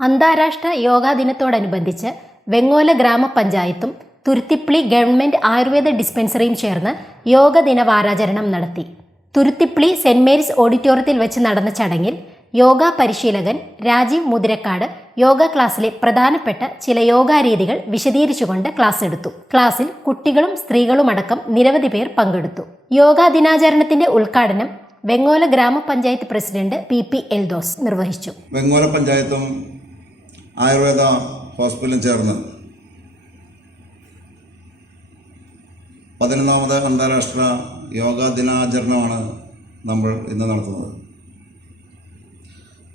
അന്താരാഷ്ട്ര യോഗാ ദിനത്തോടനുബന്ധിച്ച് വെങ്ങോല ഗ്രാമപഞ്ചായത്തും തുരുത്തിപ്പള്ളി ഗവൺമെന്റ് ആയുർവേദ ഡിസ്പെൻസറിയും ചേർന്ന് യോഗ ദിന വാരാചരണം നടത്തി. തുരുത്തിപ്പള്ളി സെന്റ് മേരീസ് ഓഡിറ്റോറിയത്തിൽ വെച്ച് നടന്ന ചടങ്ങിൽ യോഗ പരിശീലകൻ രാജീവ് മുതിരക്കാട് യോഗ ക്ലാസ്സിലെ പ്രധാനപ്പെട്ട ചില യോഗാരീതികൾ വിശദീകരിച്ചുകൊണ്ട് ക്ലാസ് എടുത്തു. ക്ലാസ്സിൽ കുട്ടികളും സ്ത്രീകളുമടക്കം നിരവധി പേർ പങ്കെടുത്തു. യോഗാ ദിനാചരണത്തിന്റെ ഉദ്ഘാടനം വെങ്ങോല ഗ്രാമപഞ്ചായത്ത് പ്രസിഡന്റ് പി എൽദോസ് നിർവഹിച്ചു. വെങ്ങോല പഞ്ചായത്തും ആയുർവേദ ഹോസ്പിറ്റലും ചേർന്ന് 11ാമത് അന്താരാഷ്ട്ര യോഗാ ദിനാചരണമാണ് നമ്മൾ ഇന്ന് നടത്തുന്നത്.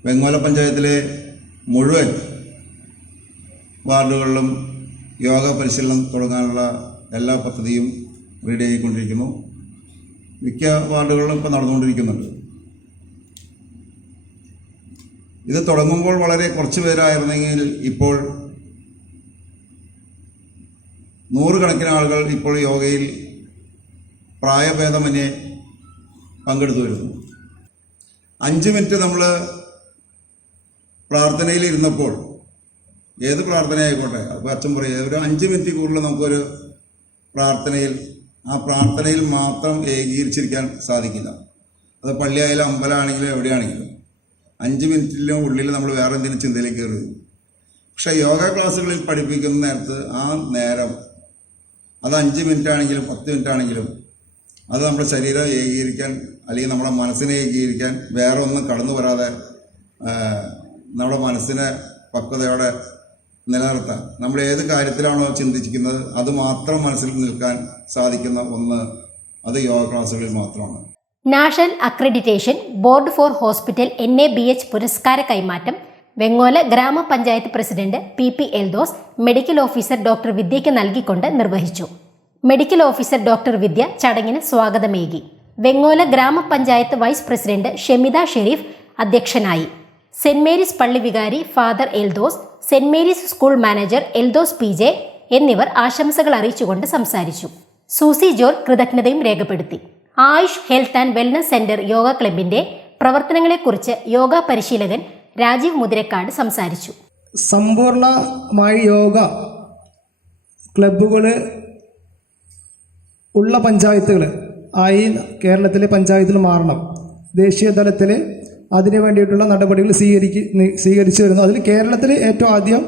വെങ്ങോല പഞ്ചായത്തിലെ മുഴുവൻ വാർഡുകളിലും യോഗ പരിശീലനം തുടങ്ങാനുള്ള എല്ലാ പദ്ധതിയും റെഡി ആയിക്കൊണ്ടിരിക്കുന്നു. മിക്ക വാർഡുകളിലും ഇപ്പോൾ നടന്നുകൊണ്ടിരിക്കുന്നുണ്ട്. ഇത് തുടങ്ങുമ്പോൾ വളരെ കുറച്ച് പേരായിരുന്നെങ്കിൽ ഇപ്പോൾ നൂറുകണക്കിന് ആളുകൾ ഇപ്പോൾ യോഗയിൽ പ്രായഭേദമന്യേ പങ്കെടുത്തു വരുന്നു. 5 മിനിറ്റ് നമ്മൾ പ്രാർത്ഥനയിൽ ഇരുന്നപ്പോൾ, ഏത് പ്രാർത്ഥനയായിക്കോട്ടെ, അപ്പോൾ അച്ഛൻ പറയുക ഒരു 5 മിനിറ്റ് കൂടുതൽ നമുക്കൊരു ആ പ്രാർത്ഥനയിൽ മാത്രം ഏകീകരിച്ചിരിക്കാൻ സാധിക്കില്ല. അത് പള്ളിയായാലും അമ്പലമാണെങ്കിലും എവിടെയാണെങ്കിലും 5 മിനിറ്റിലും ഉള്ളിൽ നമ്മൾ വേറെ എന്തെങ്കിലും ചിന്തയിലേക്ക് കയറി. പക്ഷേ യോഗ ക്ലാസ്സുകളിൽ പഠിപ്പിക്കുന്ന നേരത്ത് ആ നേരം അത് 5 മിനിറ്റ് ആണെങ്കിലും 10 മിനിറ്റ് ആണെങ്കിലും അത് നമ്മുടെ ശരീരം ഏകീകരിക്കാൻ അല്ലെങ്കിൽ നമ്മുടെ മനസ്സിനെ ഏകീകരിക്കാൻ വേറെ ഒന്നും കടന്നു വരാതെ നമ്മുടെ മനസ്സിനെ പക്വതയോടെ നിലനിർത്താൻ, നമ്മൾ ഏത് കാര്യത്തിലാണോ ചിന്തിക്കുന്നത് അത് മാത്രം മനസ്സിൽ നിൽക്കാൻ സാധിക്കുന്ന ഒന്ന് അത് യോഗ ക്ലാസ്സുകളിൽ മാത്രമാണ്. National accreditation board for hospital NABH പുരസ്കാര കൈമാറ്റം വെങ്ങോല ഗ്രാമപഞ്ചായത്ത് president P Eldhose medical officer doctor വിദ്യയ്ക്ക് നൽകിക്കൊണ്ട് നിർവഹിച്ചു. മെഡിക്കൽ ഓഫീസർ ഡോക്ടർ വിദ്യ ചടങ്ങിന് സ്വാഗതമേകി. വെങ്ങോല ഗ്രാമപഞ്ചായത്ത് വൈസ് പ്രസിഡന്റ് ഷെമിത ഷെരീഫ് അധ്യക്ഷനായി. സെന്റ് മേരീസ് പള്ളി വികാരി father Eldhose, saint Mary's school manager Eldhose PJ എന്നിവർ ആശംസകൾ അറിയിച്ചുകൊണ്ട് സംസാരിച്ചു. സൂസി ജോർ കൃതജ്ഞതയും രേഖപ്പെടുത്തി. Ayush health and wellness centre yoga ക്ലബിന്റെ പ്രവർത്തനങ്ങളെക്കുറിച്ച് യോഗ പരിശീലകൻ രാജീവ് മുതിരക്കാട് സംസാരിച്ചു. സമ്പൂർണമായി യോഗ ക്ലബ്ബുകൾ ഉള്ള പഞ്ചായത്തുകൾ ആയി കേരളത്തിലെ പഞ്ചായത്തിൽ മാറണം. ദേശീയ തലത്തിൽ അതിനു വേണ്ടിയിട്ടുള്ള നടപടികൾ സ്വീകരിച്ചു വരുന്നു. അതിൽ കേരളത്തിൽ ഏറ്റവും ആദ്യം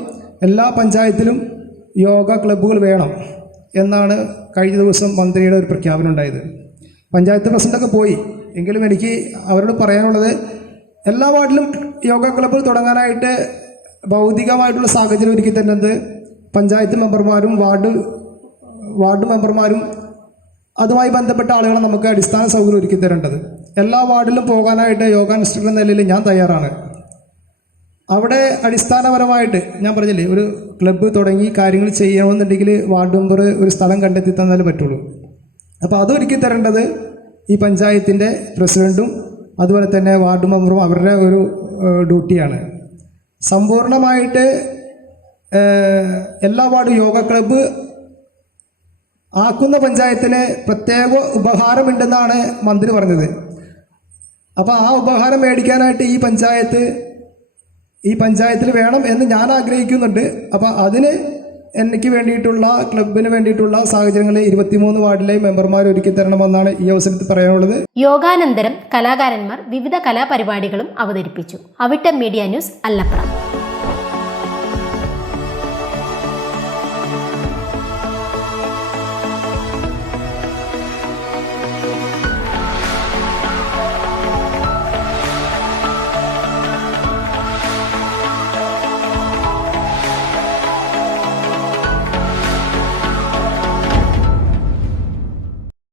എല്ലാ പഞ്ചായത്തിലും യോഗ ക്ലബ്ബുകൾ വേണം എന്നാണ് കഴിഞ്ഞ ദിവസം മന്ത്രിയുടെ ഒരു പ്രഖ്യാപനം ഉണ്ടായത്. പഞ്ചായത്ത് പ്രസിഡൻ്റൊക്കെ പോയി. എങ്കിലും എനിക്ക് അവരോട് പറയാനുള്ളത്, എല്ലാ വാർഡിലും യോഗ ക്ലബ്ബുകൾ തുടങ്ങാനായിട്ട് ഭൗതികമായിട്ടുള്ള സാഹചര്യം ഒരുക്കി തരുന്നത് പഞ്ചായത്ത് മെമ്പർമാരും വാർഡ് മെമ്പർമാരും അതുമായി ബന്ധപ്പെട്ട ആളുകളെ നമുക്ക് അടിസ്ഥാന സൗകര്യം ഒരുക്കി തരേണ്ടത്. എല്ലാ വാർഡിലും പോകാനായിട്ട് യോഗ ഇൻസ്ട്രക്ടർ എന്ന നിലയിൽ ഞാൻ തയ്യാറാണ്. അവിടെ അടിസ്ഥാനപരമായിട്ട് ഞാൻ പറഞ്ഞില്ലേ, ഒരു ക്ലബ്ബ് തുടങ്ങി കാര്യങ്ങൾ ചെയ്യണമെന്നുണ്ടെങ്കിൽ വാർഡ് മെമ്പർ ഒരു സ്ഥലം കണ്ടെത്തി തന്നാലേ പറ്റുള്ളൂ. അപ്പോൾ അതൊരുക്കി തരേണ്ടത് ഈ പഞ്ചായത്തിൻ്റെ പ്രസിഡൻറ്റും അതുപോലെ തന്നെ വാർഡ് മെമ്പറും അവരുടെ ഒരു ഡ്യൂട്ടിയാണ്. സമ്പൂർണമായിട്ട് എല്ലാ വാർഡും യോഗ ക്ലബ്ബ് ആക്കുന്ന പഞ്ചായത്തിന് പ്രത്യേക ഉപഹാരമുണ്ടെന്നാണ് മന്ത്രി പറഞ്ഞത്. അപ്പോൾ ആ ഉപഹാരം മേടിക്കാനായിട്ട് ഈ പഞ്ചായത്തിൽ വേണം എന്ന് ഞാൻ ആഗ്രഹിക്കുന്നുണ്ട്. അപ്പോൾ അതിന് എനിക്ക് വേണ്ടിയിട്ടുള്ള ക്ലബിന് വേണ്ടിയിട്ടുള്ള സാഹചര്യങ്ങൾ 23 വാർഡിലെ മെമ്പർമാർ ഒരുക്കി തരണമെന്നാണ് ഈ അവസരത്തിൽ പറയാനുള്ളത്. യോഗാനന്തരം കലാകാരന്മാർ വിവിധ കലാപരിപാടികളും അവതരിപ്പിച്ചു. Avittam media news, Allapra.